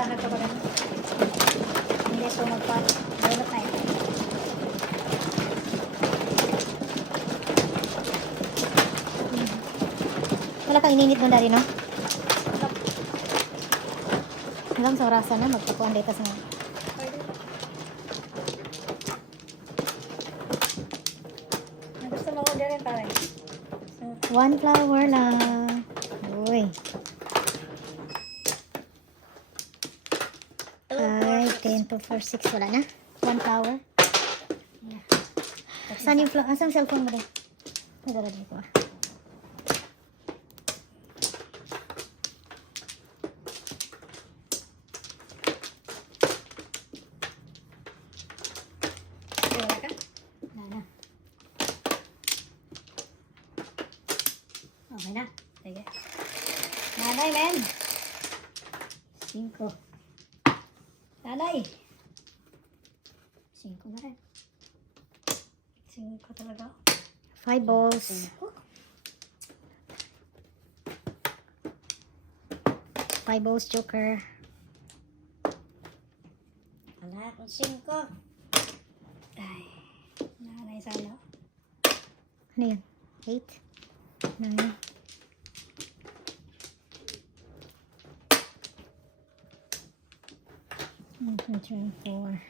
baraha ka ba ganun? Hindi so magpa-download na ito. Wala kang ininit mo na rin, no? Hanggang sa orasan na, magpakuan dito sa mga. Gusto mo ko din pare. One flower lang. Uy. 5, 10, 2, 4, 6. Wala na. One flower. Saan yung flower? Asan cellphone mo din? Nagdala ko ah. Wala ka? Wala na. Okay na. Sige. Nanay, men. 5. Nanay. 5 na rin. 5 talaga. 5 balls. 5 balls, joker. Wala akong 5. Ay. Nanay sana. Ano yun? 8, 9. 1, 2, 3, 4.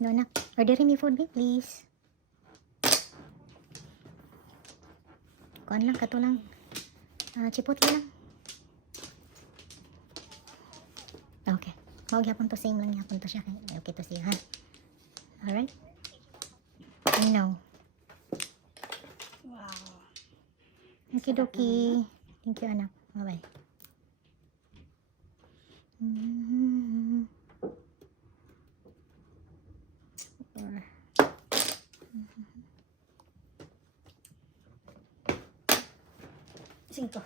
No, nak. Orderin me food, babe, please. Kuan lang, kato lang. Chipotle lang. Okay. Huwag yapon to, same lang yapon to siya. Okay to siya, ha? Alright? I know. Wow. Okay, dokie. Thank you, anak. Bye-bye. Cinco.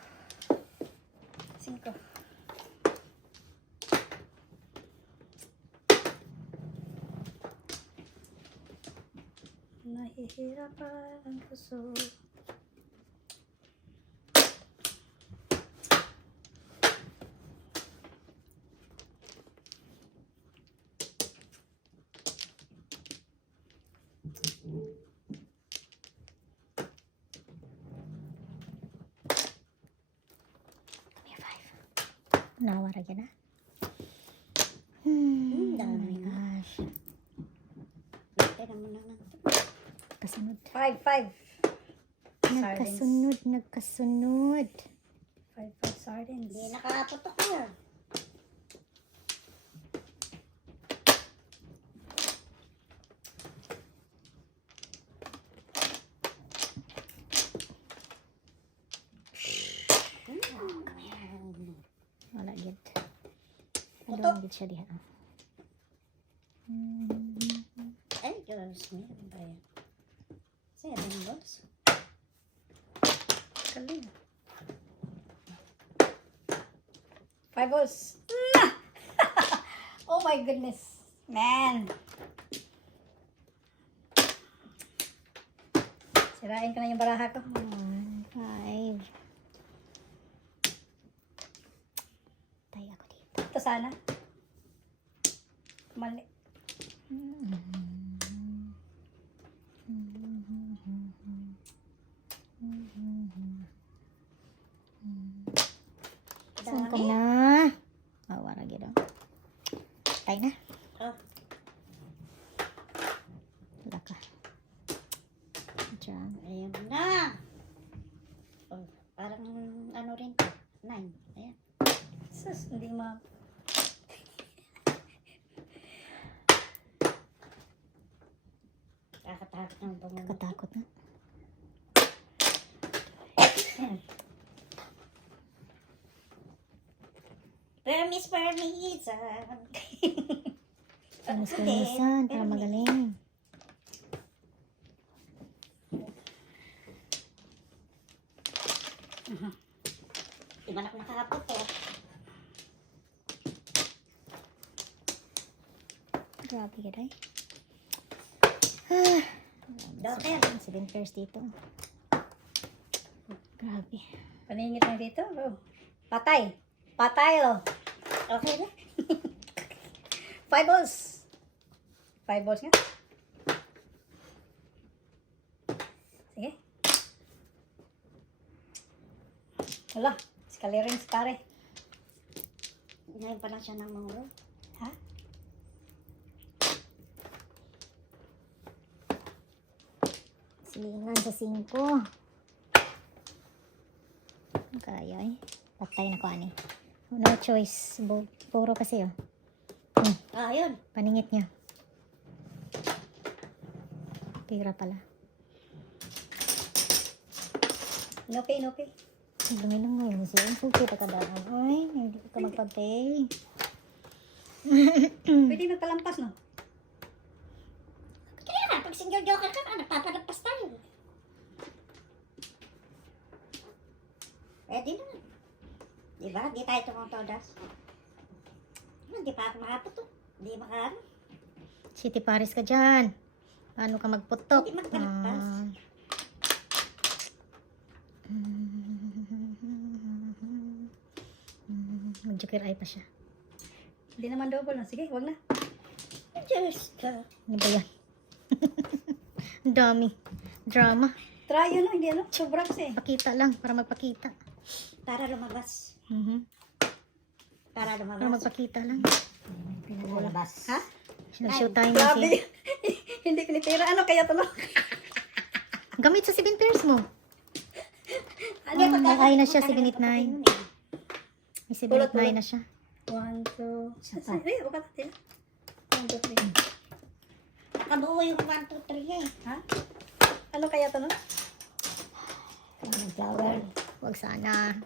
5. Nahihirapan ang puso. Nawara ka na? Dami Oh my gosh. Teka muna lang. Kasunod. 5. Nagkasunod, nagkasunod. 5 sardines. Hindi nakaputok na. Wala gid. Putok. Adong gid siya diha. Ay, Diyos mo yan ba yan? 7 balls. Kaling. 5 balls. Oh my goodness. Man. Sirain ko na yung baraha ko. 1, 5. Tayo ako dito. Ito sana. Mali. Saan ka na? Wala gid. Tayo na. Oh, Wala ka. Diyan. ayun na. Oh, parang ano rin. 9. Ayan. Sus, hindi ma... Kakatakot ng pamumuti. Katakot na. Permis. Panis-panisan para magaling. Di man ako nakaputok. Grabe ka day. Joker. 7 pairs dito. Grabe. Paningit lang dito. Oh. Patay. Patay, oh. Okay na. 5 balls. 5 balls nga. Sige. Wala. Skalirin si pare. Ngayon pa lang siya ng mangro. Ha? Silingan sa 5. Kaya eh. Patay na ko ani. No choice. Puro kasi oh. Ah, yun. Paningit niya. Pira pala. No pay, no pay. Luminong ngayon siya. Kung kita ka daan. Ay, hindi ka magpapay. Pwede magpalampas, no? Kaya nga, pag single joker ka, nagpapalampas tayo. Eh, di naman. Diba? Di tayo tumotodas. Hindi pa ako makaputo. Hindi makaano. City Paris ka dyan. Paano ka magputok? Hindi magpalampas. Mag-joker eye pa siya. Hindi naman double, no? Sige, wag na. Diyos ka. Ano ba yan? Ang dami. Drama. Try yun, no? Hindi, ano? Sobra kasi. Pakita lang para magpakita. Para lumabas. Para Para lumabas. magpakita lang. Lumabas. Ha? Show time Grabe. kasi. Hindi pinitira. Ano kaya to, no? Gamit sa 7 pairs mo. Ano Oh, pa may eye na siya, Ano 7 pa pa 9. yun eh? May 7 Pulot, 9 na siya. 1, 2, eh, okay natin. 1, 2, 3. Nakabuo yung 1, 2, 3 eh. Ha? Ano kaya to, no? Flower. Huwag sana.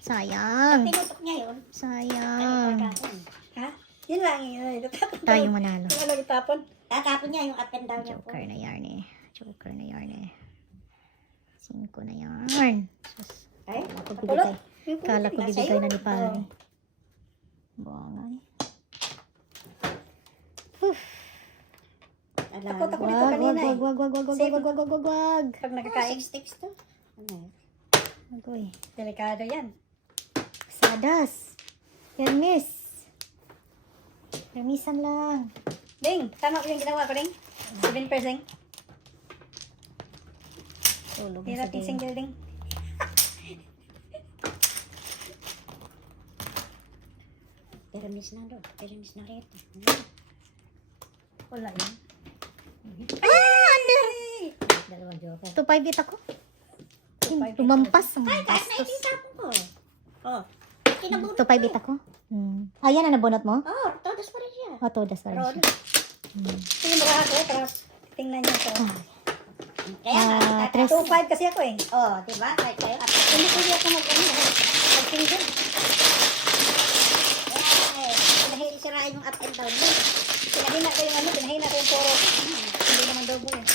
Sayang. Pinutok niya yun. Sayang. Ha? Yun lang. Yun. Itatapon Tayo manalo. Yung ano itapon? Tatapon niya yung up and down niya po. Joker na yarn eh. Joker na yarn eh. 5 na yarn. Sus. Ay, Pulot. Kala ko Nasa bibigay iyo. na ni Pari. Buwangan. Uf. Takot ako Wag, dito wag, kanina eh. wag. Pag Oh, nakakain. 6 sticks to. Ano yun? Agoy. Delikado yan. Sadas. Hermes. Hermesan lang. Ding, tama ko yung ginawa ko, Ding. 7%. Tulog na Hirap si yung Ding. single, Ding. Pero miss na doon. Pero miss na rito. Wala yan. Under! Dalawang joker. 2-5 it ako. 2-5 Tumampas. Ang Ay, kahit na bastos. ititapon ko. Oh. Kinabunot 2-5 it ako. Ayan na nabunot mo? Oh, todos pa rin siya. O, todas pa rin Roll. siya. Tingin mo ako, tapos tingnan niyo ito. Kaya nga, tres. 2-5 kasi ako eh. oh, diba? Kahit kayo at Hindi pwede ako mag-ano. Mag-single. Ay, dahil sirain yung up and down mo. Pinahina ko yung ano, pinahina ko yung poro. Hindi naman double eh.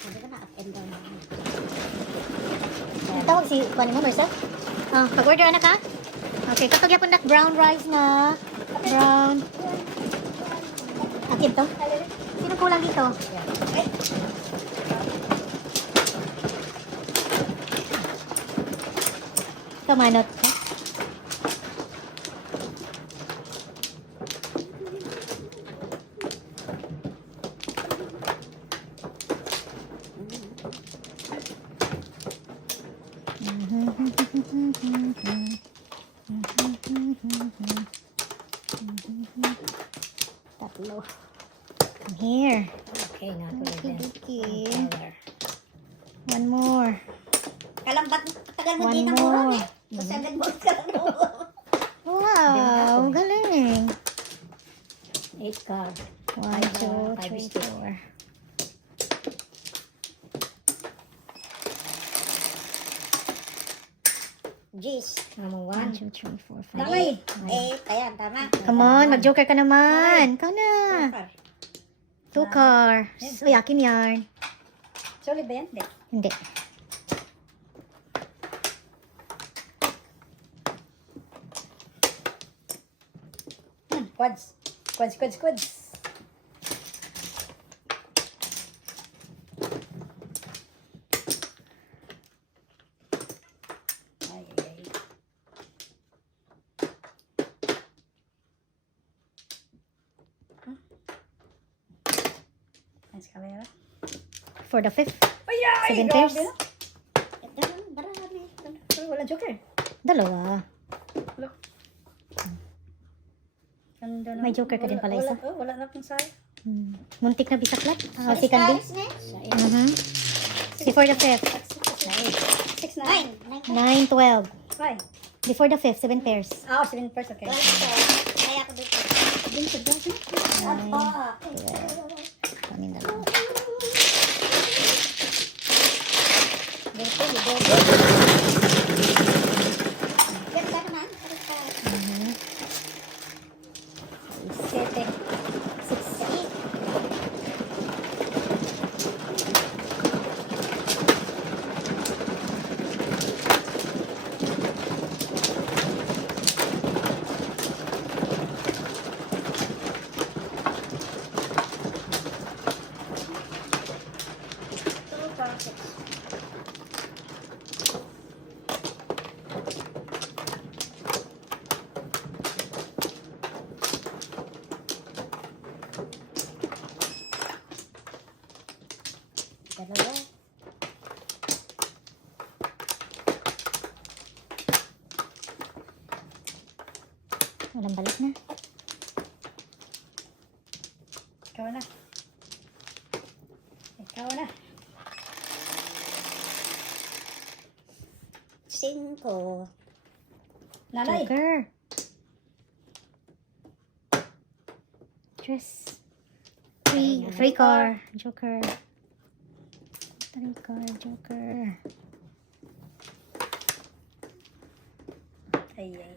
Sabi ko na up and down. Ang tawag si Juan mo, Marcel? Pag-order na ka? Okay, kapag yapon na brown rice na. Brown. Akin to? Sino kulang dito? Kamanot ka? Tatlo. Come here. Okay, nga Okay. One more. Kalambat, tagal mo One din ang mura more. eh. So, 7 balls ka lang. Wow, galing. 8 card. 1, 2, five 3, stick. 4. G's. Number 1, 1. 2, 3, 4, 5. Damay. 8. Ayan, tama. Come on, mag-joker ka naman. Ikaw na. Joker. 2 cars. Uy, akin yan. Solid ba yan? Hindi. Hindi. Quads. Quads, quads, quads. Ay, ay, ay. Nice camera. For the fifth. Ay, ay! 7 grabe pairs. na. Ito, marami. Pero wala joker. Dalawa. Wala. Ganda na. May joker ka din pala isa. Wala, wala na pang sayo. Muntik na bisaklat. Ah, Sorry, second stars, day. ne? Before the fifth. 6, 9. 9, 9, 12. 5. Before the fifth, 7 pairs. Ah, 7 first, okay. 12. Kaya ako dito. Din sa dozen. Opo. Kanin dalawa. Dito, dito. Ganda naman. Parang Mhm. 7. 6. dalawa. Walang balik na. Ikaw na. Ikaw na. 5. Nanay. Joker. Dress. 3 car. Joker. 3 car. Joker. Ay, ay.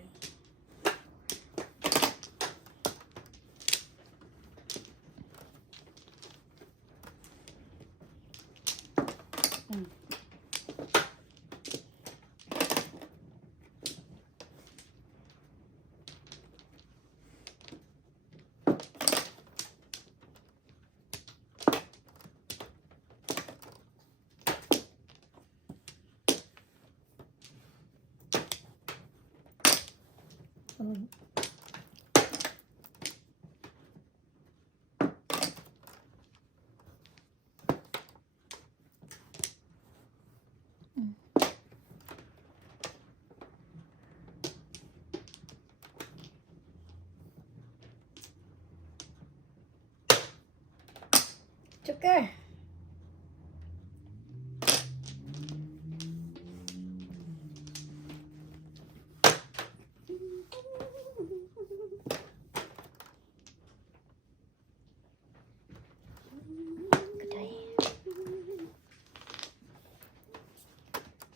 Joker.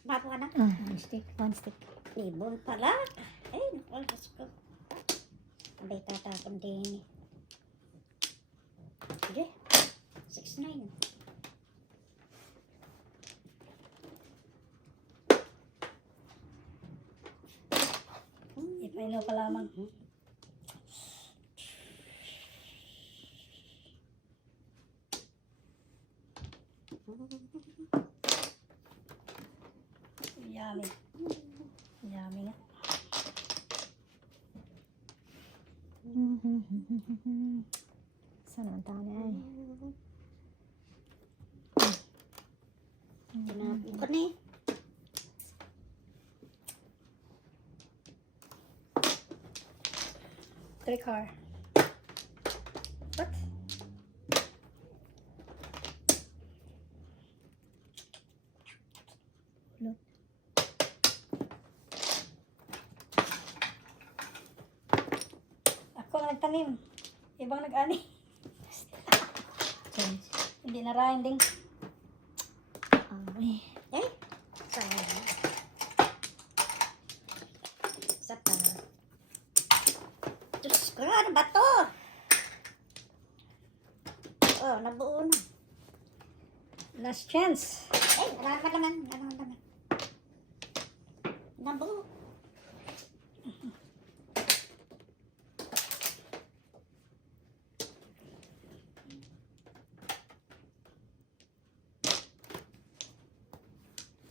Bago ka na. One stick. 1 stick. Libon pala. Ay, naku, Diyos ko. Abay, tatapon din eh. Sige. 6-9. Ipainaw pa lamang. Yummy. Yummy nga. Saan ang tao na ay? Tinapon ko na eh. Three car. What? Look. Ako na nagtanim. Ibang nag-ani. Hindi na rahin ding. Ay. Eh? Sayang. Isa pa. Diyos ko, ano ba to? Oh, nabuo na. Last chance. Eh, wala pa naman. Ano naman. Nabuo.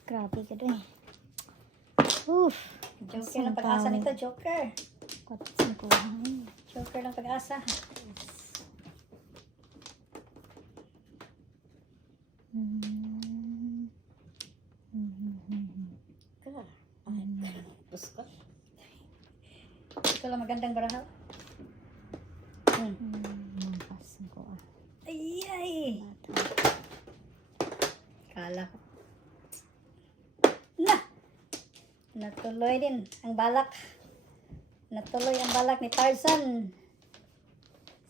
Grabe ka doon. Uff. Joker ng pag-asa nito, Joker. Kwatsang kuhay. Joker ng pag-asa. Pusko. Ito lang magandang barahaw. Mampas ko ah. Ay! Bata. Kala ko. Na! Natuloy din ang balak. Natuloy ang balak ni Tarzan.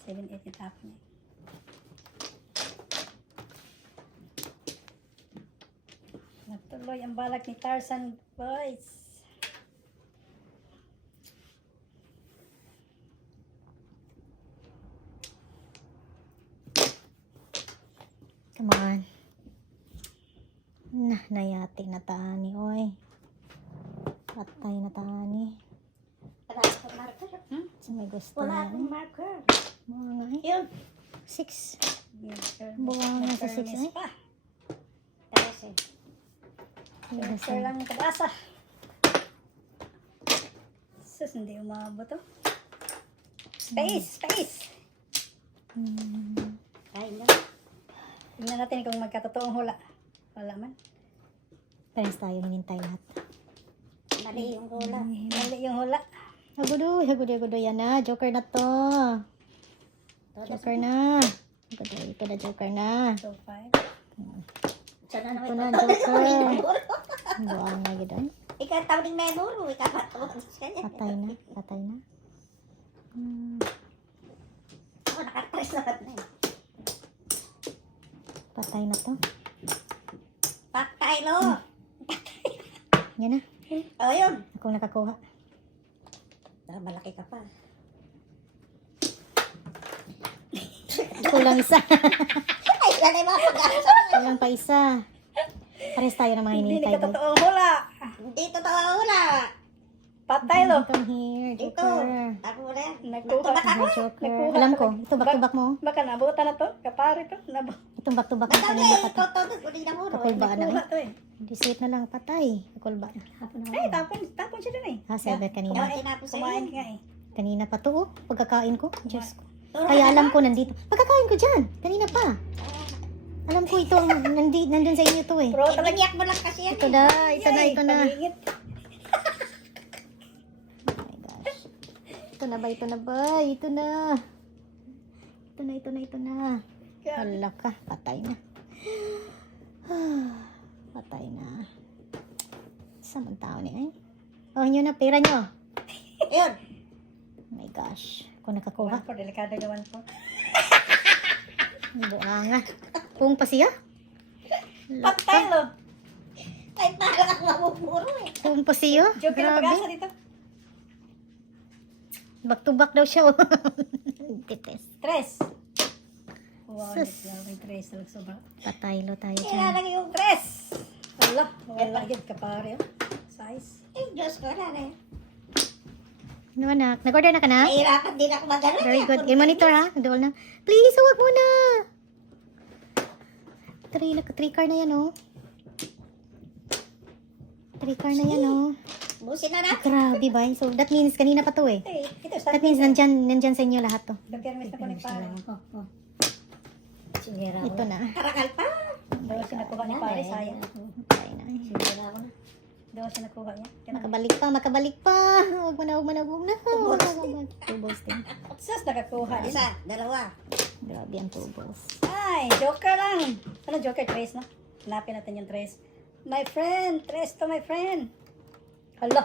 7-8 yung tapon niya. Natuloy ang balak ni Tarzan, boys. Come on. Nah, nayati na tani, oy. Patay na tani. Wala akong marker. Sa may gusto Wala na. akong marker. Mga nga eh. Yun. 6. Joker, Buwang na sa Joker 6 miss eh. pa. Tapos eh. Joker lang ang pag-asa. Sus, hindi umabot to. Space! Space! Kain na. Tingnan natin kung magkatotoong hula. Wala man. Parehas tayo hinintay lahat. Mali yung gula. Mali yung hula. Hagudo yan na. Joker na to. Joker na. Ito na Joker na. So, 5. Sana Ito naman na Joker. Buang na gano'n. Ikaw tawag ng menuro. Ikaw patawag. Patay na. Patay na. Ako nakatres lahat na eh. Patay na to. Patay lo. Yan na. O yun. Akong nakakuha. Malaki ka pa. Kulang isa. Ay, wala yung mga pag-asa. Kulang pa isa. Parehas tayo na mga Hindi hinintay. ni katotoong hula. Hindi totoo wala. Patay lo. Come here, Ito. Joker. Ako wala. Nagkuha. Nagtubak ako. Hi, Joker. Nagkuha Alam ka ko. lang. Ito back-to-back mo. Baka nabutan na to. Kapare to. Itong back-to-back mo Basta kanina may patay. totoo. Kunin na muro. Kakulba na Nakuha eh. to eh. Disate na lang. Patay. Kakulba na. Ay, tapon siya dun eh. Ah, seven kanina. Kumain na ako sa Kumain iyo. ka eh. Kanina pa to oh. Pagkakain ko. Diyos ko. Turo Kaya ka alam na. ko nandito. Pagkakain ko dyan. Kanina pa. Alam ko ito. Nandun sa inyo to eh. Pro Eh, talaga. biniyak mo lang kasi yan. Ito na. Ito na. Ito na. Pamingit. Oh my gosh. Ito na ba? Ito na ba? Ito na. Ito na. Ito na. Ito na. Hala ka. Patay na. Patay na. Samang tao niya eh. Oh, nyo na. Pera nyo. Yun. Oh my gosh. Kung nakakuha. 1-4. Delikado gawan po. Buanga. Kung pa siya. Patay lo. Ay, parang ako mabuburo eh. Kung pa siya. Joker ang pag-asa Grabe. dito. Back to back daw siya. Tites. 3. Wow, Sus. yung 3 talagang sobrang. Patay lo tayo Kaya dyan. lang yung 3. Wala. Wala yun kapare. Size. eh, Diyos ko na rin. Ano anak? Nag-order na ka na? Nahihirapan din ako magalaw. Very eh. good. Ako I-monitor ha. Dual na. Please, huwag muna. 3 car na yan oh. 3 car na yan oh. Busin na na. Grabe ba? So that means kanina pa to eh. Eh, ito. That means nandyan sa inyo lahat to. Nag-kermis na po ni pare. Ito na. Karakal pa. Daw siya nakuha ni pare. Sayang. Patay na. Daw siya nakuha niya. Makabalik pa, makabalik pa. Huwag mo na, huwag mo na, huwag na. Huwag na, huwag na. Two balls din. Sus, nakakuha din. Isa, dalawa. Grabe ang two balls. Ay, joker lang. Ano joker? 3 na. Hanapin natin yung 3. My friend. 3 to my friend. Hello.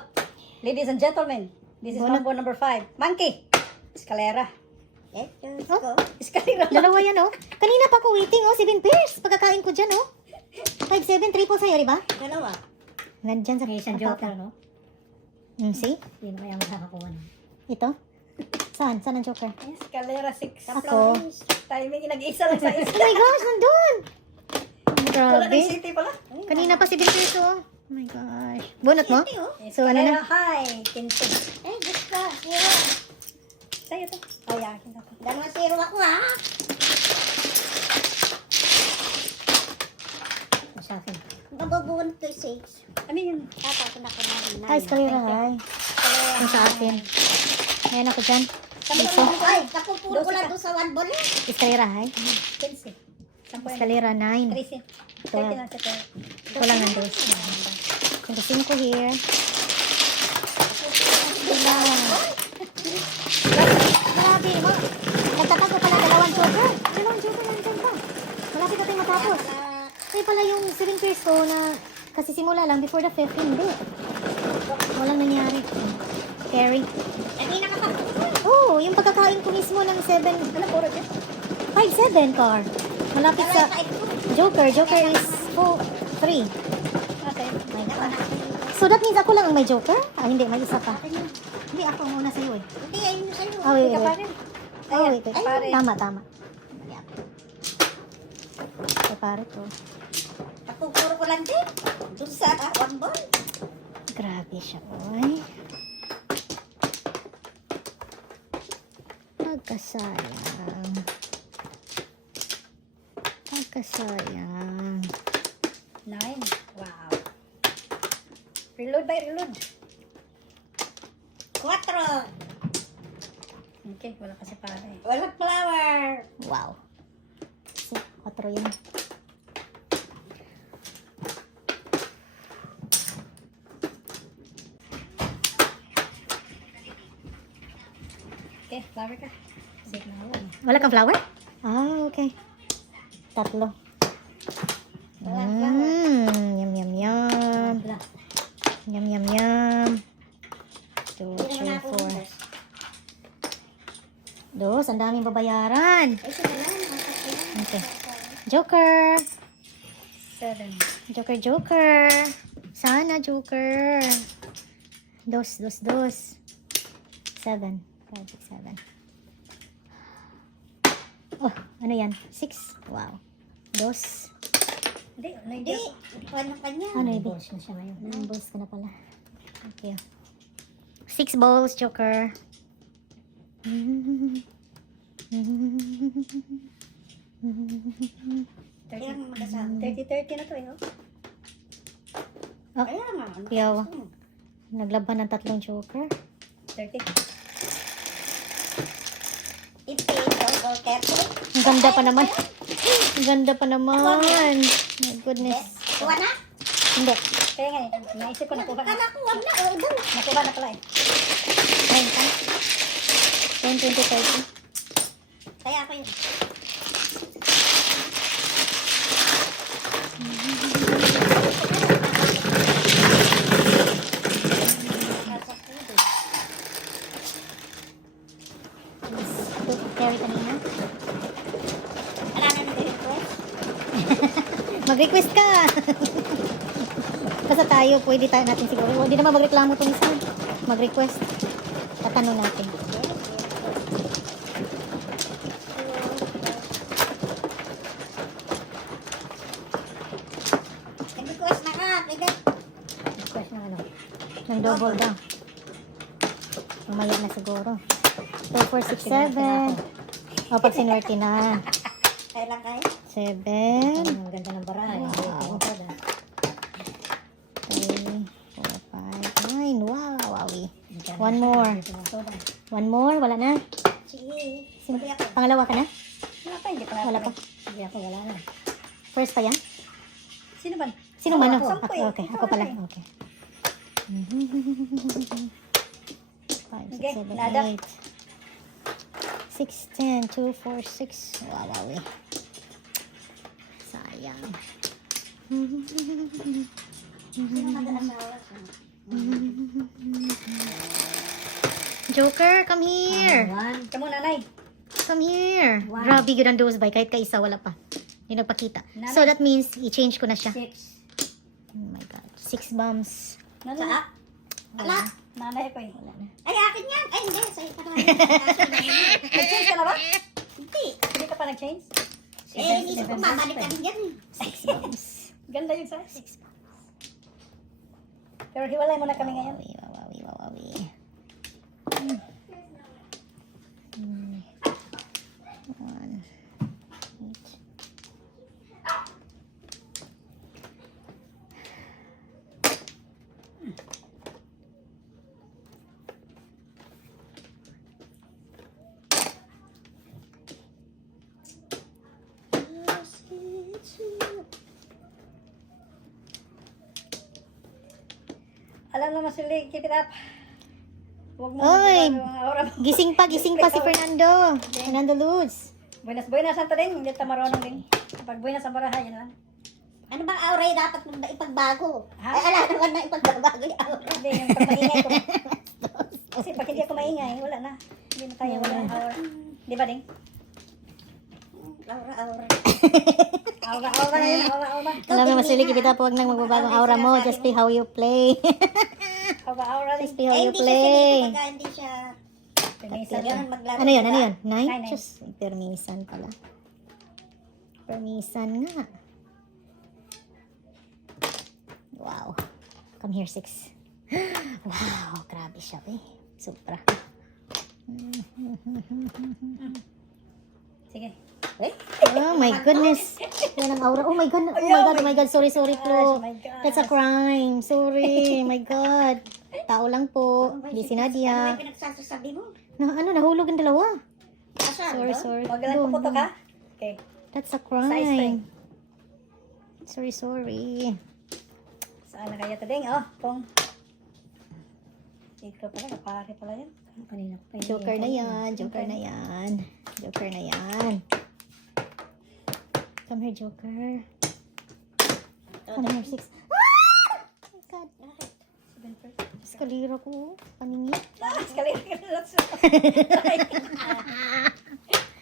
Ladies and gentlemen. This is Bonat. mambo number 5. Monkey. Escalera. Eh, Diyos ko. Escalera. Dalawa yan oh. Kanina pa ako waiting oh. 7 pairs. Pagkakain ko dyan oh. 5-7, triple sa'yo, di ba? Dalawa. Nandyan sa isang joker no? See? Hindi na kaya makakakuha na. Ito? Saan? Saan ang joker? Escalera 6. Ako. Timing, nag-iisa lang sa isa. Oh my gosh, nandun! Wala Grabe. ng city pala. Kanina pa 7 pairs oh. Oh my gosh. Bunot mo? Hindi, oh. So, ano Escalera na? high. 15. Eh, Diyos ko. Zero. Sa'yo to. Oh, yakin ako. Dalawa zero ako, ha? Sa akin. Mabubuwan to 6. Ano yun? Tapos na ko na. Ay, eskalera, ay. Yung sa akin. Ngayon ako dyan. Dito. Ay, kapupuro ko lang doon sa 1 ball. Eskalera, ay. 15. Sampo yan. Eskalera, 9. 13. 13 lang sa tayo. Ito lang ang dos. 5 here. Grabe, mo. Nagtatas na pala dalawang joker. Dalawang joker nandyan pa. Malapit na tayo matapos. Kaya pala yung 7 pairs ko na kasi simula lang before the 5th, hindi. Walang nangyari. Carry. Hindi nakapagpapuro. Oh, yung pagkakain ko mismo ng 7, Ano puro dyan? 5-7 car. Malapit sa joker. Joker is 3. Okay. So that means ako lang ang may joker? Ah, hindi. May isa pa. Hindi, ako ang una sa'yo eh. Hindi, ayun yung sa'yo. Ah, wait, Hindi ka pa wait. rin. Oh, wait, wait. pare. Tama. Ay, pare to. Kapupuro ko lang din. Doon sa 1 ball. Grabe siya, oy. Pagkasayang. Pagkasayang. 9. Wow. Reload by reload. 4. Okay, wala kasi pare. Walang flower. Wow. So, 4 yun. Okay, flower ka. Safe na ako. Wala kang flower? Ah, okay. 3. Walang flower. Yum, yum, yum. Wala. Yum, yum, yum. 2, Hindi naman 3, ako 4. bukas. Dos, ang daming babayaran. Ay, sige lang. Okay. Joker. 7. Joker. Sana, Joker. 2. 7. 5, 6, 7. Oh, ano yan? 6. Wow. 2. Hindi, ano Hindi. hindi. Ano pa niya? Ano ibig? Balls na siya ngayon. Balls ka na pala. Okay. 6 balls, Joker. Kaya nga magkasama. 30 na to eh. Oh. Oh, Kaya nga. ano yaw. gusto mo? Naglaban ng 3 Joker. 30. Iti, double careful. Ang ganda pa naman. Ang ganda pa naman. My goodness. Kuha na? Hindi. Kaya nga eh, naisip ko nakuha na. Kala ko, wag na. Oh, daw. Nakuha na pala eh. 10, 20, 30. Kaya ako yun. Carry kanina. Wala na nag-request. Mag-request ka. Basta tayo, pwede tayo natin siguro. Hindi naman magreklamo itong isa. Mag-request. Tatanong natin. Nag-request na ka. Pwede. Request ng ano. Ng double daw. Mamaya na siguro. 2, 4, 6, 7. O, pag sinuwerte na. Kailan kayo? 7. Ang ganda ng baraha. Wow. 3, 4, 5, 9. Wow, wowie. One more. One more, wala na. Sige. Sino? Hindi ako. Pangalawa ka na? Wala pa, hindi pa na. Wala pa. Hindi ako, wala na. First pa yan? Sino ba? Sino man Ako, ako? sampu eh. Okay, Ikaw ako pala. na eh. Okay. 5, Okay, 6, 7, nada. 8. 6, 10, 2, 4, 6. Wow, wowie. Sayang. Sino mag-asawa? Joker, come here. Kamu nanay. Come here. Wow. Grabe yun ang dose by. Kahit kaisa, wala pa. Hindi nagpakita. Nanay. So that means, i-change ko na siya. 6. Oh my God. 6 bombs. Nanay. Sa? Wala. Nanay ko eh. Wala na. Ay, akin yan. Ay, hindi. Sa'yo pa naman. Nag-change ka na ba? Hindi. Hindi ka pa nag-change? Eh, inisip ko mabalik ka rin yan. 6 bombs. Ganda yung size. Pero hiwalay mo na kami ngayon. Wawawi. 1, 8. Alam naman si Lee, keep it up. Huwag mo Oy! magbago ang aura mo. Gising pa si Fernando. Fernando Luz. Buenas, buenas ang din. Hindi ta marunong din. Pag buenas ang baraha, yan lang. Ano bang aura yung dapat mong ipagbago? Ha? Ay, ala naman na ipagbago yung aura. Hindi, yung pag maingay ko. Kasi pag hindi ako maingay, wala na. Hindi na tayo wala ng aura. Di ba, Ding? Aura. Aura na yun, aura. Alam mo, Masili, kita po, huwag nang magbabagong aura mo. Just play how you play. Aura Just din. play how Eh, you hindi siya play. silip pagka hindi siya. Permisan Ganun lang. maglaro. Ano yun? Nine. Nine? Just, permisan pala. Permisan nga. Wow. Come here, 6. Wow, grabe siya, eh. Supra. Sige. Oh my goodness. Yan ang aura. Oh my God. Oh my God. Sorry, Gosh, Flo. my God. That's a crime. Sorry. My God. Tao lang po. Hindi si Ano Nadia. may pinagsasabi mo? Nahulog ang dalawa. Asan? Sorry. Huwag lang Doon, puputok, doon. ha? Okay. That's a Size crime. Sorry. Saan na kaya ito, Ding? Oh, pong. Ikaw pala, kapare pala yan. Kanina pa yun. Joker na yan. Joker na yan. Joker na yan. Come here, Joker. Come here, 6. Ah! Oh my God. 7 Eskalira ko. Paningit. Escalator ka na lang sa...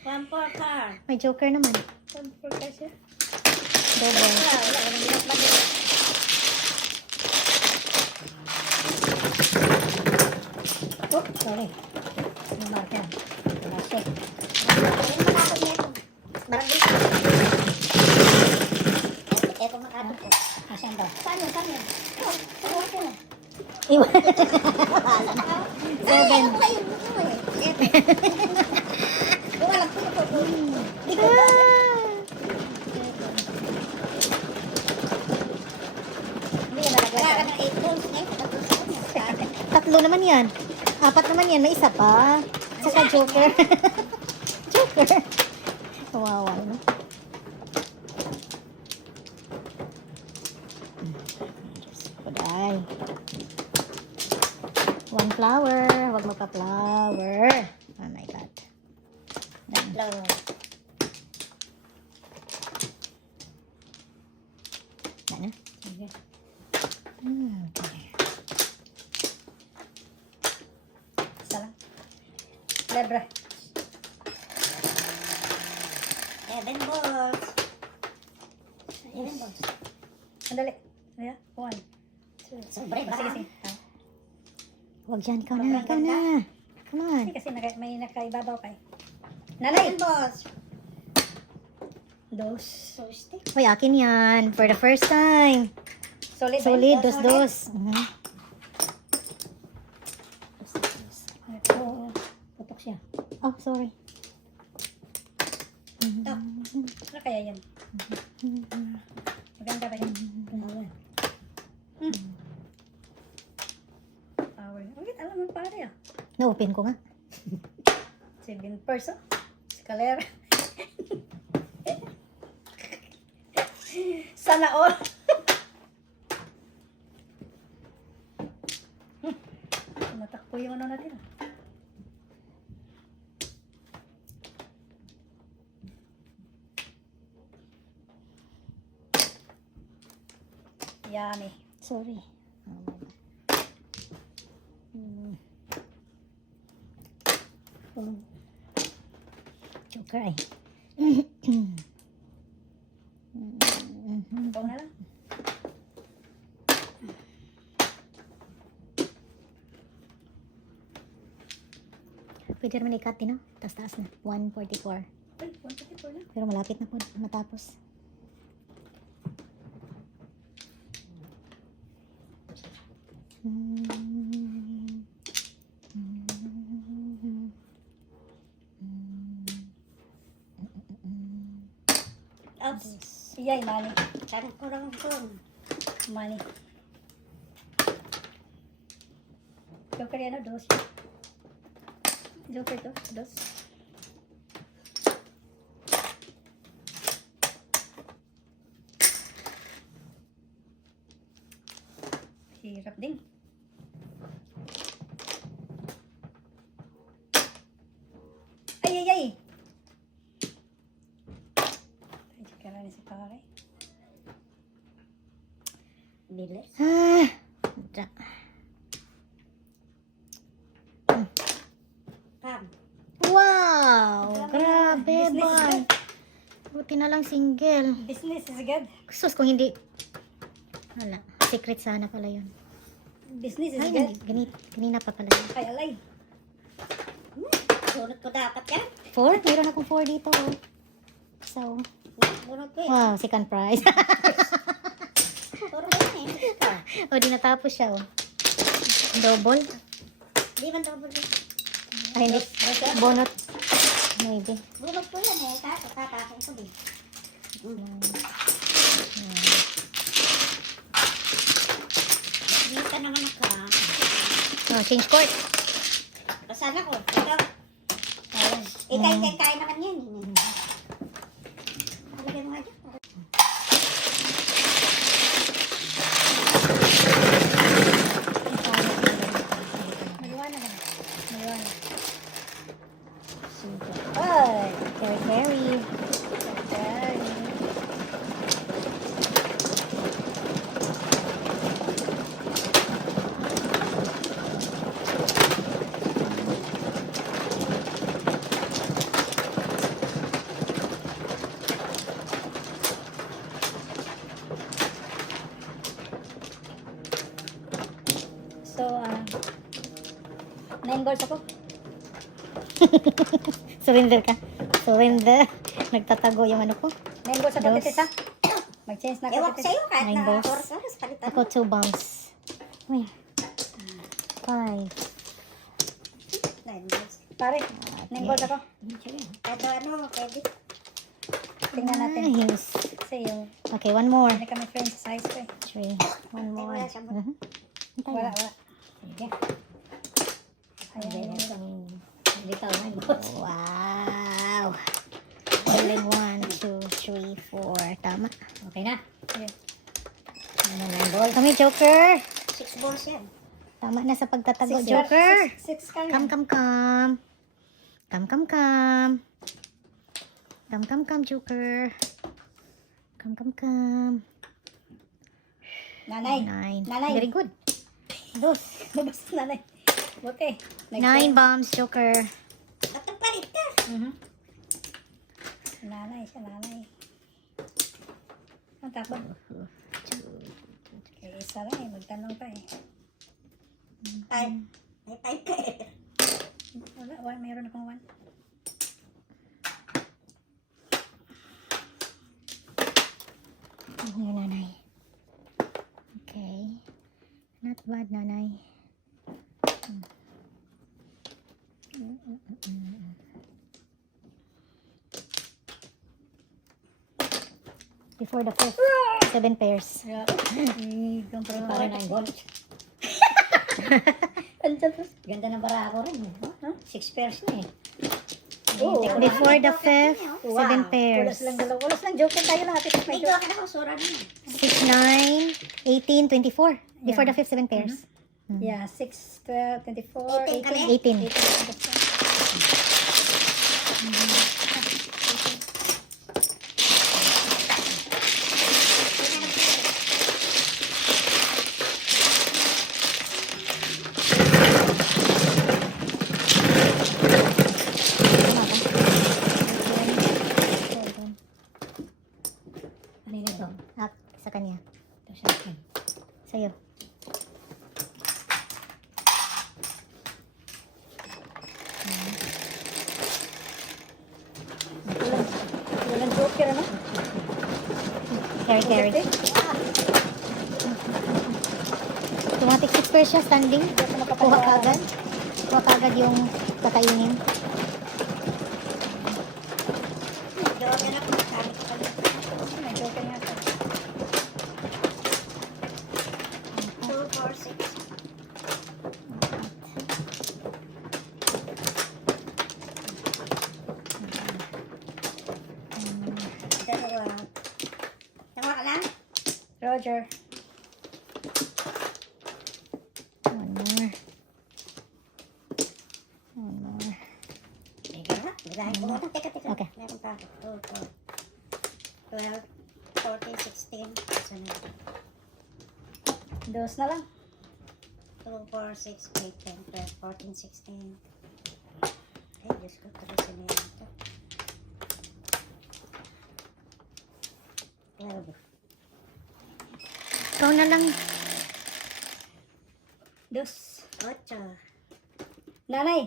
1-4 car. May Joker naman. 1-4 ka siya. Double. Wala, walang bilang lagi. Oh, sorry. Sumar ka. Wala siya. Ayun, makakot niya ito. Barangay. Ito makakot ko. Asan ba? Saan yun? Saan yun? Oh, tuwa ko na. Iwan. Ay, ano ba yun? Ito. Wala ko na po. Hindi ka nalaglag. Wala ka ng 8 balls ngayon. Tatlo naman yan. 4 naman yan. May isa pa. Saka Joker. Joker. Kawawa, no? Kuday. 1 flower. Huwag magpa-flower. Oh my God. Laro. Ano? Sige. Okay. Isa lang. Lebra. 7 balls. 7 balls. Sandali. Ayan. 1, 2. Sobre, Sige, baka. sige. Huwag dyan. Ikaw na. Ikaw na. Come on. Kasi may nakaibabaw pa eh. Nanay! 7 balls. Dos. Susti. Hoy, akin yan. For the first time. Solid. Solid. Dos. Mhm. Oo. Putok siya. Oh, sorry. Ito. Ano kaya yan? Maganda ba yan? Power. Power. Okay, alam mo pare ah. Na-open ko nga. 7 perso. Escalera. Sana all. Tumatakbo yung ano natin ah. Yummy. Sorry. Joker ay. Ikaw na lang. Pwede naman ikat din, no? Taas-taas na. 144. Ay, 154 na. Pero malapit na po matapos. Oops. Iyay, money. Parang kurang kun. Money. Joker yan, dos. Joker to, dos. Hirap din. Ay, ay, ay! Ay, kaya na si pare. Bilis. Ah. Pam. Wow! Grabe, Business is boy. good. Buti na lang single. Business is good. Sus, kung hindi. Wala. Secret sana pala yun. Business is Ay, good. kanina pa pala yun. Ay, alay. Sunod ko dapat yan. 4? Mayroon akong 4 dito. Oh. So, Sunod ko eh. wow, second prize. Puro yan eh. O, di natapos siya, oh. Double? Di man double yun. Ay, hindi. Bonot. Maybe. Bunod ko yan eh. Tatakong ko din. Hindi ka naman ako ha. Oh, change court. Pasala ko. Ito. Ikay naman yan. Talagyan mo nga dyan. Maliwanag na. Maliwanag. Ay! Very, very. Ay. So, 9 balls ako. Surrender ka. Surrender. Nagtatago yung ano ko. 9 balls ako, Dos. titis ha. Mag-change na ako, Ewan ko titis. sa'yo kahit Nine na balls. oras palitan Ako 2 bounce. Uy. 5. 9 balls. Pare, 9 balls ako. Kahit ano, pwede. Tingnan natin. Nice. Kasi yung, Okay, one more. hindi kami friends sa high school. 3. One Ay, more. wala siya. Mhm. Antay Wala, lang. wala. Sige. Ayan, ayan. Bitaw na yun. Wow. Galing 1, 2, 3, 4. Tama. Okay na. Ayan. Kami, Joker. 6 balls yan. Tama na sa pagtatago, Six, Joker. six ka Come, yan. come, come. Come, come, come. Come, come, come, Joker. Come, come, come. Nanay. 9. Nanay. Very good. Dos. Mabas nanay. Okay. 9 bombs, Joker. Ba't nagpalit ka? Mhm. Nanay siya, nanay. Ang tapos. Okay, isa lang eh. Magtanong pa eh. Type. May type ka eh. Wala, wala. Mayroon akong 1. Here, nanay. Okay. Not bad, nanay. Before the fifth, 7 pairs. Yeah. Kumpara Para 9 balls. Andiyan po. Ganda ng bara ako rin. 6 pairs na eh. Oo. Before the fifth, 7 Walas pairs. lang dalawa. Walas lang. Joker tayo lang. Ate, May may gawa joke. ka na kung sura na. 6, 9, 18, 24. Before Yeah. the fifth, 7 pairs. Yeah, 6, 12, 24, 18 ka na 18. eh. 18. Kanina to. Ah, sa kanya. Ito sa akin. Sa'yo. Walang joker, ano? Carry, carry. Automatic 6 pairs siya, standing. Hindi ako Kuha makapagawa. kagad. Kuha kagad yung kakainin. Gawa ka na kung sabi ko pala. May joker nga to. 2, 4, 6. Dalawa. Tawa ka lang? Roger. Dos na lang. 2, 4, 6, 8, 10, 12, 14, 16. Ay, Diyos ko, 13 na yan ito. 12. Ikaw na lang. Dos. 8. Nanay.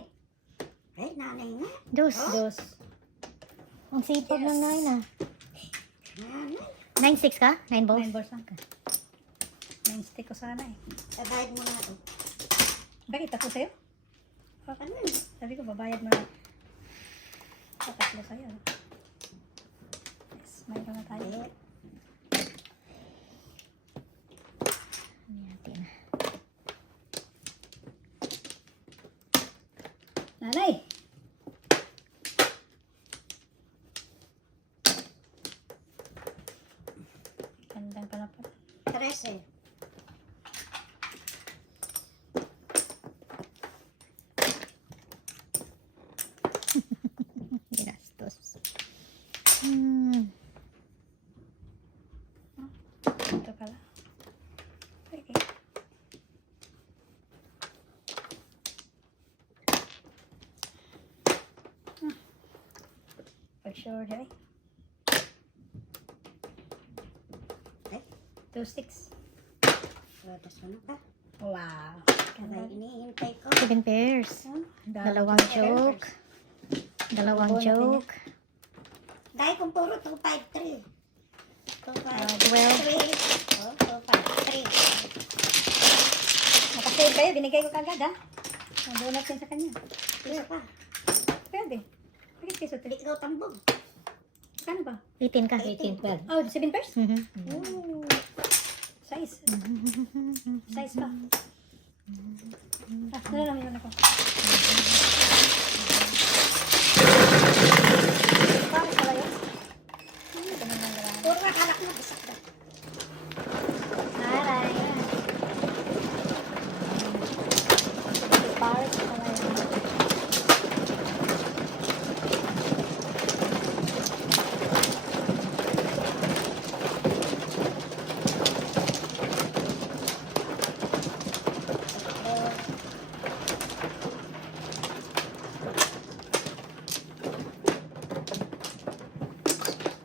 Ay, nanay nga. Dos. Dos. Ang sipag ng nine ah. Nanay. 9-6 ka? 9 balls? 9 balls lang ka. 9 stick ko sana eh. Sabayad mo na ito. Bakit ako sa'yo? Ano yun? Sabi ko, babayad mo na. Tatlo sa'yo. Yes, mayroon na tayo. Eh, Ano natin? Nanay! Gandang pala po. 13. Ginastos. Hmm. Ito pala. Okay. For sure, eh. Eh? 2 sticks. Tapos ano ka? Wow. Sabay iniintay ko. 7 pairs. Dalawang choke. Dalawang choke. Dahil kung puro 2, 5, 3. 2, 5, 12. 3. Oh, 2, 5, 3. Nakasave kayo, binigay ko kagad ha. Nabunot din sa kanya. Isa pa. Pwede. Bakit piso Hindi 3? ikaw tambog. Kano ba? 18 ka. 12. Oh, 7 pairs? Mhm. Oh. Size. Size pa. Ah, nalalaman yun ako. Bakit pala yun? Ganun lang lang. Puro akala ko mag-isa ka. Aray. Bakit pala yun?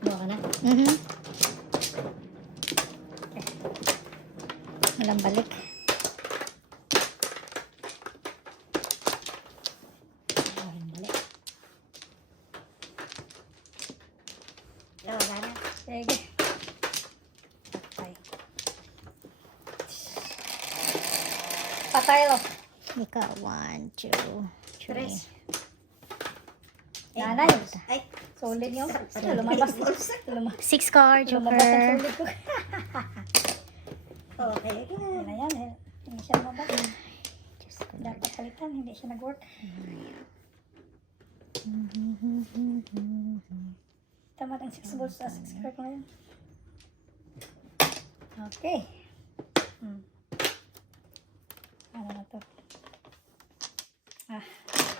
Buka na. Mhm. Walang balik. Walang balik. Wala na. Sige. Patay. Patay lo. Ikaw, 1, 2, 3. Tres. Nanay. Ay, Solid yun. Lumabas. Lumabas. 6 card, Lumabas ang joker. solid ko. okay. Yan na yan. Eh. Hindi siya lumabas. Diyos ko, Lord. Dapat palitan. Hindi siya nag-work. Tama ang 6 balls sa 6 card ngayon. Okay. Ano na to? Ah,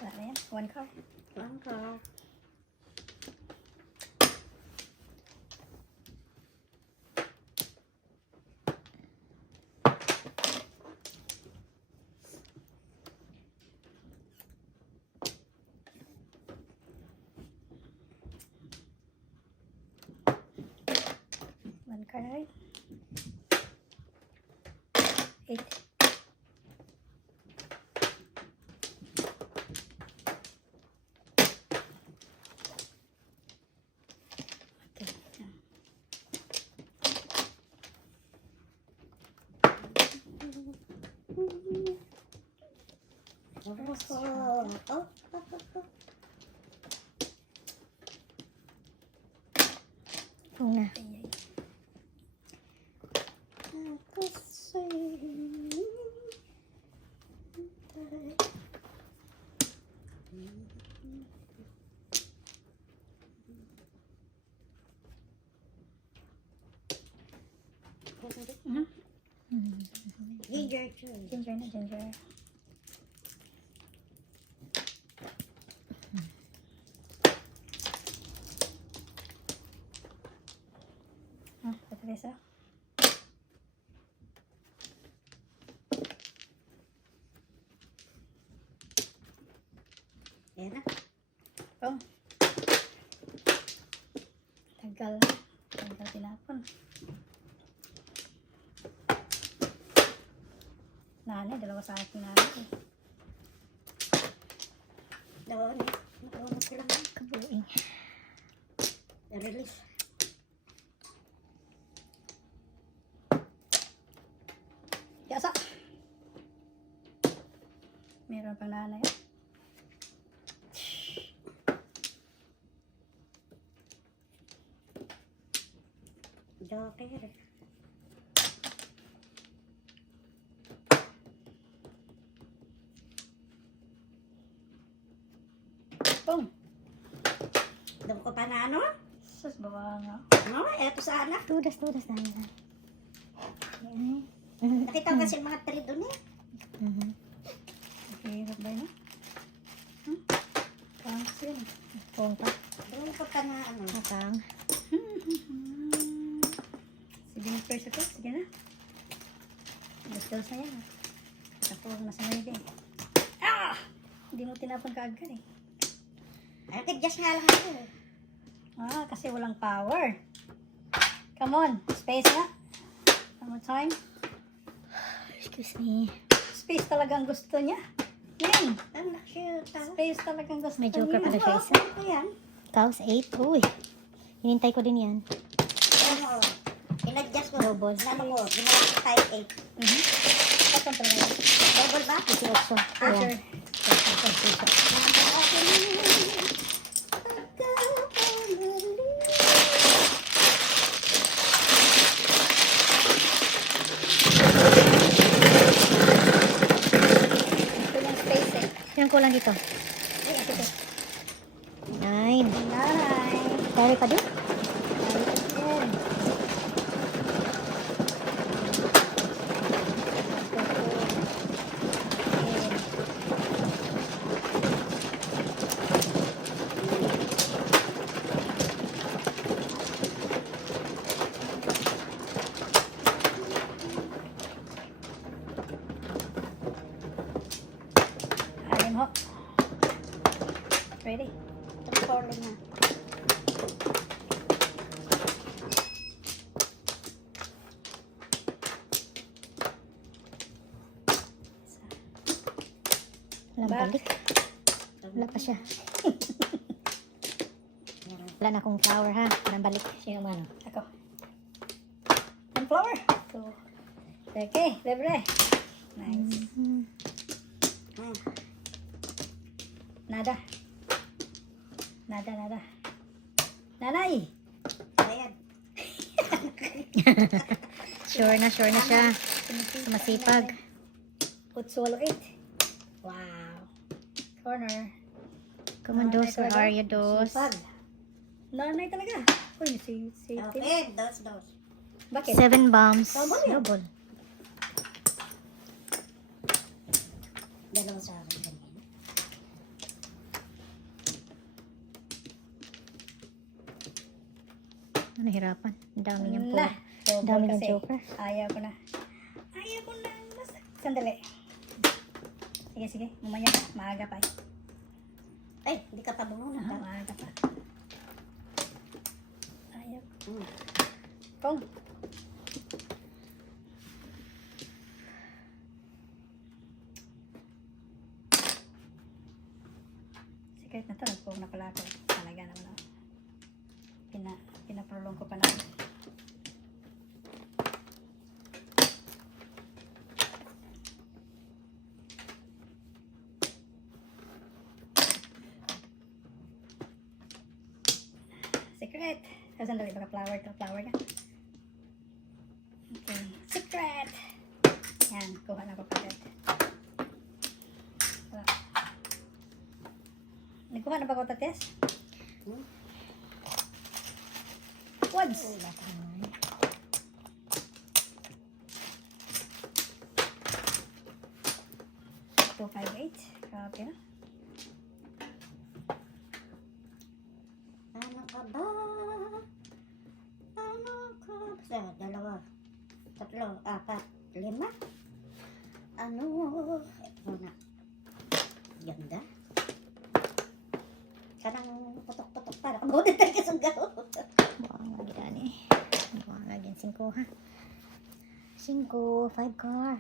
wala na yan. 1 card. One card. One card na rin. 8. Okay. Una. Ginger too. Ginger na, ginger. Ito isa. Oh. Tagal. Tagal tinapon. Nanay, dalawa sa akin nanay. Daw ni. Nakuha ko lang. Kabuing. Release. Yasa. Meron pang nanay. Joker. Pong. Doon ko pa na ano? Sus, bawa nga. No, eto sana. Tudas dahil na. Ay. Nakita ko kasi mga tree doon eh. Mhm. Hirap ba yun? Pansin. Pong pa. Doon ko pa na ano. Matang. Sige na first ako. Sige na. Gusto na yan. Ako, nasa may din. Ah! Hindi mo tinapon kaagad eh. Ay, tig-just nga lang ako. Ah, kasi walang power. Come on. Space na. One more time. Excuse me. Space talagang gusto niya. Yan. Ang cute. Space talagang gusto May niya. joker pala siya isa. Ano yan? Cows 8. Uy. Hinintay ko din yan. Ano? In-adjust ko. Double. Ano ko? Ginawa ko type 8. Mhm. Tapos talaga yan. Double ba? 18. After. Ayan. Ito yung space eh. Yan kulang dito. Ay, ito to. 9. Nanay. Carry pa din? Yan. Alim ho. Ready? Falling na. Walang Back. balik. Wala pa siya. Wala na akong flower ha. Walang balik. Sino man? Ako. And flower. So, okay, libre. Nice. Hmm. Nada. Nada. Nanay! Ayan. Sure na siya. Masipag. Utswalo 8. Wow. Corner. Kumandos or talaga. Arya dos. Sipag. Nanay talaga. Uy, si Okay, dos. Bakit? 7 bombs. Double yan. Double. Dalawa sa akin. Ganyan. Nahirapan. Ang dami niyang po. Na. Ang dami niyang Kasi joker. Ayaw ko na. Sandali. Sige. Mamaya pa. Maaga pa eh. Ay, hindi ka pa bumuna. Maaga pa. Ayaw. Hmm. Kong. Secret na to. Nagpong na pala ako. Talaga naman ako. Pinaprolong ko pa naman. Secret. Sandali. Baka flower to. Flower ka. Okay. Secret. Yan. Kuha na ko kagad. Nagkuha na ba ko tates? Wads. 258. Grabe na. Ano ka ba? Ano ka ba? Basta, dalawa. Tatlo, apat, lima. Ano? Ito na. Ganda. Kanang putok-putok para. Kabunin tayo kasunggaw. Buang lagi dani. Buang lagi 5 ha. 5, 5 car.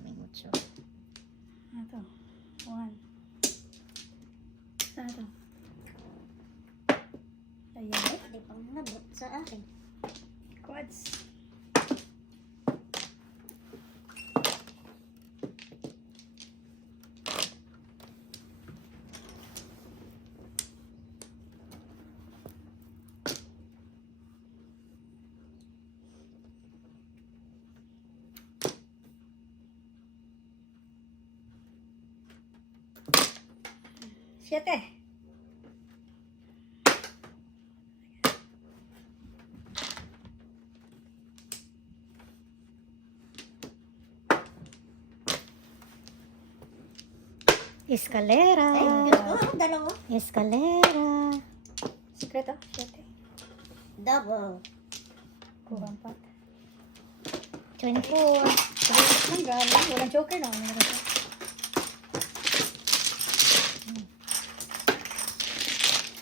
May mucho. Ito. 1. Ito. Ayan. Di pa nabot sa akin. Quads. Siete. Escalera. Ay, gusto. Dalawa. Escalera. Sikreto. Siete. Double. Kuha 4. 24. Ang galing. Walang joker na. Meron siya.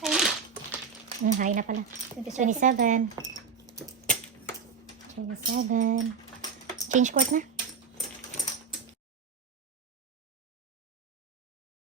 Ayun. High na pala. 27. 27. 27. Change court na.